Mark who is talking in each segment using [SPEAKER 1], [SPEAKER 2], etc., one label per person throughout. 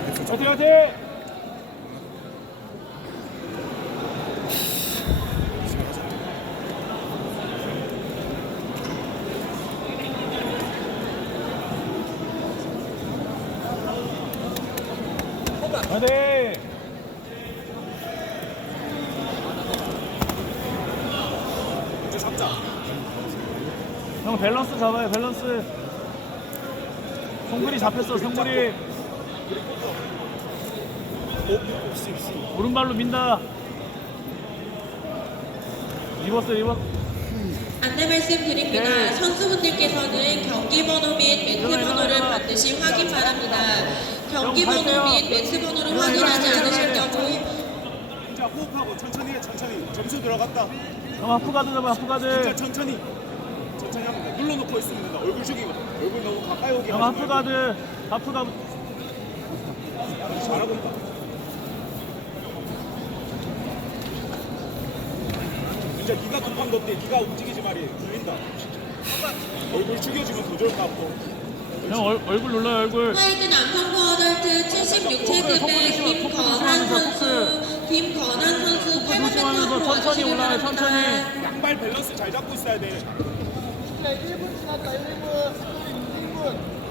[SPEAKER 1] 화이팅 화이팅! 화이팅!
[SPEAKER 2] 이제 잡자.
[SPEAKER 1] 형 밸런스 잡아요 밸런스. 송글이 잡혔어 송글이. 오른발로 민다. 입었어.
[SPEAKER 3] 안내 말씀드립니다.
[SPEAKER 1] 네.
[SPEAKER 3] 선수분들께서는 경기 번호 및 매트 번호를 반드시 확인 바랍니다. 경기 번호 및 매트 번호를 확인하지 않으실 경우
[SPEAKER 2] 자, 호흡하고 천천히 해, 천천히. 점수 들어갔다.
[SPEAKER 1] 형 하프가드 잡아 하프가드.
[SPEAKER 2] 진짜 천천히. 천천히 하면 돼. 눌러놓고 있으면 된다. 얼굴 죽이고. 얼굴 너무 가까이 오게
[SPEAKER 1] 형
[SPEAKER 2] 하지 말고.
[SPEAKER 1] 하프가드.
[SPEAKER 2] 잘하고 있다. 진짜 네가 급한 것 때 네가 움직이지 말이 들린다. 얼굴 죽여주면 더 좋을 것 같고.
[SPEAKER 1] 형 얼굴 눌러요 얼굴.
[SPEAKER 3] 화이트 남성부 어덜트 76체급의 김건한 선수 8번
[SPEAKER 1] 조심하면서
[SPEAKER 3] 매트로
[SPEAKER 1] 천천히
[SPEAKER 3] 와주시기
[SPEAKER 1] 올라가요,
[SPEAKER 3] 바랍니다.
[SPEAKER 1] 천천히.
[SPEAKER 2] 양발 밸런스 잘 잡고 있어야 돼.
[SPEAKER 4] 1분 지났다 1분.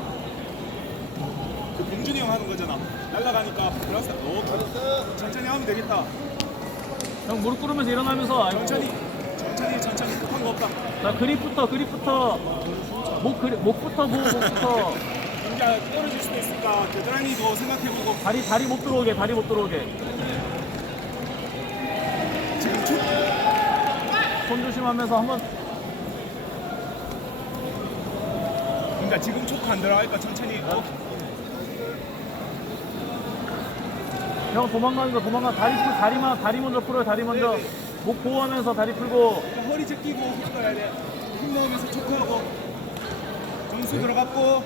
[SPEAKER 2] 그 봉준이 형 하는 거잖아. 날아가니까 밸런스 천천히 하면 되겠다.
[SPEAKER 1] 형 무릎 꿇으면서 일어나면서. 아이고.
[SPEAKER 2] 천천히 급한 거 없다.
[SPEAKER 1] 자 그립부터 목부터 목부터.
[SPEAKER 2] 진짜 떨어질 수도 있으니까 겨드랑이 더 생각해보고.
[SPEAKER 1] 다리 못 들어오게.
[SPEAKER 2] 지금 쭉
[SPEAKER 1] 손 조심하면서 한번.
[SPEAKER 2] 그러니까 지금 초크 안 들어가니까 천천히.
[SPEAKER 1] 형 도망가는 거 다리 먼저 풀어요. 다리 먼저. 목 보호하면서 다리 풀고.
[SPEAKER 2] 그러니까 허리 제끼고 힘 넣어야 돼. 힘 넣으면서 초크하고. 점수 들어갔고.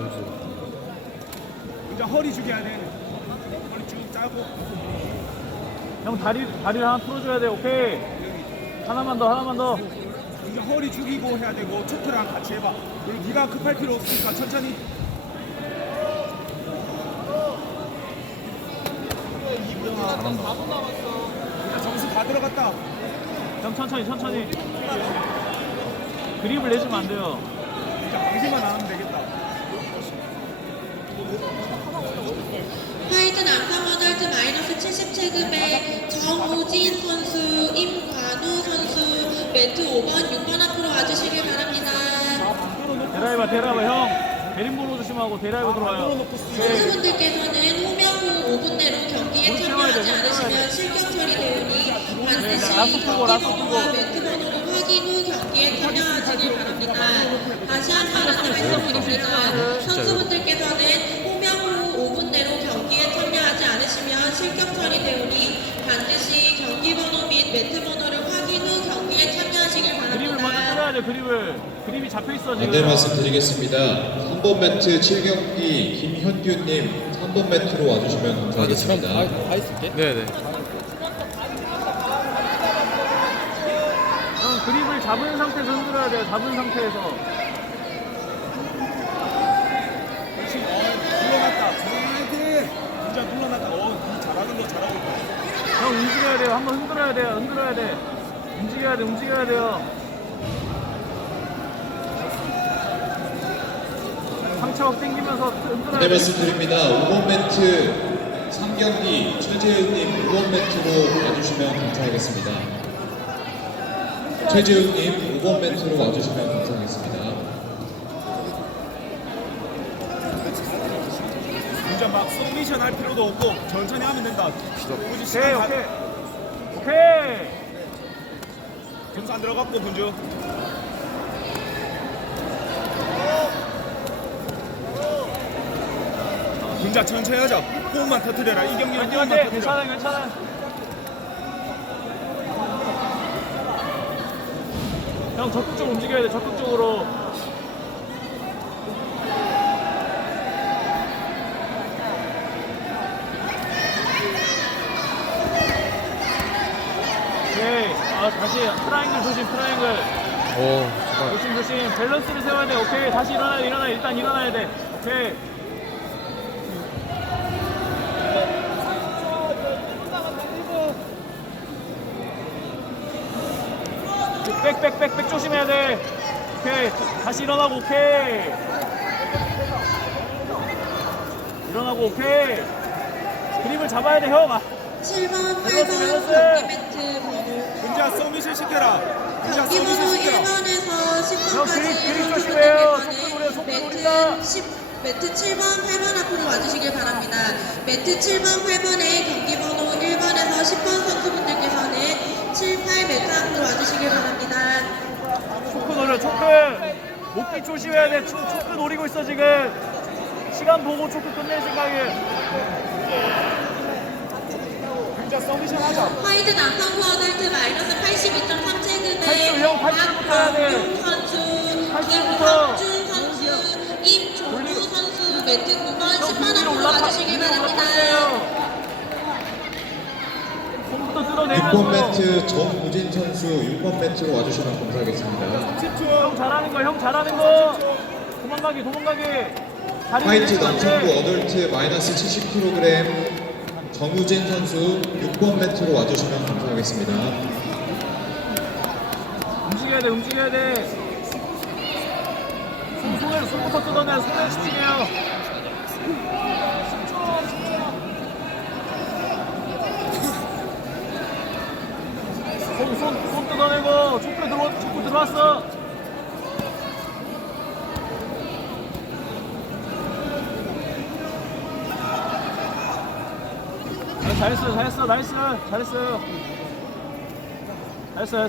[SPEAKER 2] 이제 허리 죽여야 돼. 허리 쭉 짜고.
[SPEAKER 1] 형 다리를 하나 풀어줘야 돼. 오케이. 하나만 더.
[SPEAKER 2] 이제 허리 죽이고 해야 되고 초크랑 같이 해봐. 그리고 네가 급할 필요 없으니까 천천히. 이제 점수 다 들어갔다.
[SPEAKER 1] 형 천천히. 그립을 내주면 안 돼요.
[SPEAKER 2] 이제 방심만 안 하면 되겠다.
[SPEAKER 3] 화이트 남성 어덜트 마이너스 70체급의 정우진 선수, 임관우 선수, 매트 5번, 6번 앞으로 와주시길 바랍니다.
[SPEAKER 1] 데라이버 형. 대림번호 조심하고 데라이버 들어와요.
[SPEAKER 3] 선수분들께서는 호명 후 5분 내로 경기에 참여하지 않으시면 실격 처리되오니 반드시 경기 번호와 매트 번호를 확인 후 경기에 참여하시길 바랍니다. 다시 한번 안내 말씀드립니다. 선수분들께서는 호명 후 5분 내로 경기에 참여하지 않으시면 실격 처리되오니 반드시 경기 번호 및 매트 번호를 확인 후 경기에 참여하시길
[SPEAKER 1] 그립을 먼저
[SPEAKER 3] 바랍니다.
[SPEAKER 1] 끌어야 돼. 그립이 잡혀있어 지금.
[SPEAKER 5] 안내 말씀드리겠습니다. 3번 매트 7경기 김현규님 3번 매트로 와주시면 감사하겠습니다.
[SPEAKER 6] 네네.
[SPEAKER 1] 형 그립을 잡은 상태에서 흔들어야 돼요. 잡은 상태에서.
[SPEAKER 2] 그렇지. 눌러놨다. 진짜 눌러놨다. 잘하는 거 잘하고 있다.
[SPEAKER 1] 형 움직여야 돼요. 한번 흔들어야 돼. 움직여야 돼요. 상체 확 당기면서 흔들어야
[SPEAKER 5] 안내
[SPEAKER 1] 돼.
[SPEAKER 5] 말씀드립니다. 5번 매트 3경기 최재훈님 5번 매트로 와주시면 감사하겠습니다. 최재훈님 5번 매트로 와주시면 감사하겠습니다.
[SPEAKER 2] 진짜 막 서미션 할 필요도 없고 천천히 하면 된다. 굳이 시간 다-
[SPEAKER 1] 오케이.
[SPEAKER 2] 점수 안 들어갔고 군주. 군자 천천히 하자. 호흡만 터뜨려라. 이 경기는 호흡만 터뜨려.
[SPEAKER 1] 괜찮아. 형 적극적으로 움직여야 돼. 적극적으로. 오케이. 다시 트라이앵글 조심.
[SPEAKER 6] 오, 잠깐.
[SPEAKER 1] 조심. 밸런스를 세워야 돼. 오케이. 다시 일어나. 일단 일어나야 돼. 오케이. 백 조심해야 돼. 오케이. 다시 일어나고, 오케이. 일어나고, 오케이. 그림을 잡아야 돼, 형.
[SPEAKER 3] 7번,
[SPEAKER 1] 밸런스,
[SPEAKER 3] 8번
[SPEAKER 1] 밸런스.
[SPEAKER 3] 경기 매트 번호
[SPEAKER 2] 은지야 서밋을 시켜라. 은지야
[SPEAKER 3] 경기 번호
[SPEAKER 2] 서밋을 시켜라.
[SPEAKER 3] 1번에서
[SPEAKER 1] 형,
[SPEAKER 3] 10번까지
[SPEAKER 1] 그림 조심해요.
[SPEAKER 3] 선수분들께서는
[SPEAKER 1] 속도 노린다.
[SPEAKER 3] 매트 7번, 8번 앞으로 와주시길 바랍니다. 매트 7번, 8번의 경기 번호 1번에서 10번 선수분들께서는 7, 8 매트 앞으로 와주시길 바랍니다.
[SPEAKER 1] 초크 노려, 초크. 목뒤 조심해야 돼. 초크 노리고 있어, 지금. 시간 보고 초크 끝낼 생각에.
[SPEAKER 2] 은지야 서밋을 하자.
[SPEAKER 3] 화이트 남성부 어덜트 마이너스 82.3 체급의
[SPEAKER 1] 80, 형, 80부터 해야 돼.
[SPEAKER 3] 박광용 선수,
[SPEAKER 1] 80부터.
[SPEAKER 3] 김성준 선수, 임종우 선수, 매트 9번,
[SPEAKER 1] 형,
[SPEAKER 3] 10번
[SPEAKER 1] 위로
[SPEAKER 3] 앞으로
[SPEAKER 1] 올라타.
[SPEAKER 3] 와주시길
[SPEAKER 1] 위로
[SPEAKER 3] 바랍니다.
[SPEAKER 1] 올라타세요. 손부터
[SPEAKER 5] 6번
[SPEAKER 1] 뜯어내면서.
[SPEAKER 5] 매트 정우진 선수 6번 매트로 와주시면 감사하겠습니다.
[SPEAKER 2] 10초.
[SPEAKER 1] 형 잘하는 거, 형 잘하는 거. 도망가기. 다리
[SPEAKER 5] 화이트
[SPEAKER 1] 내리면 안 돼.
[SPEAKER 5] 남성부 어덜트 마이너스 70kg 정우진 선수 6번 매트로 와주시면 감사하겠습니다.
[SPEAKER 1] 움직여야 돼. 손부터 뜯어내, 손에 집중해요. 손 뜯어내고, 초크 들어왔어. 잘했어, 나이스. 잘했어요.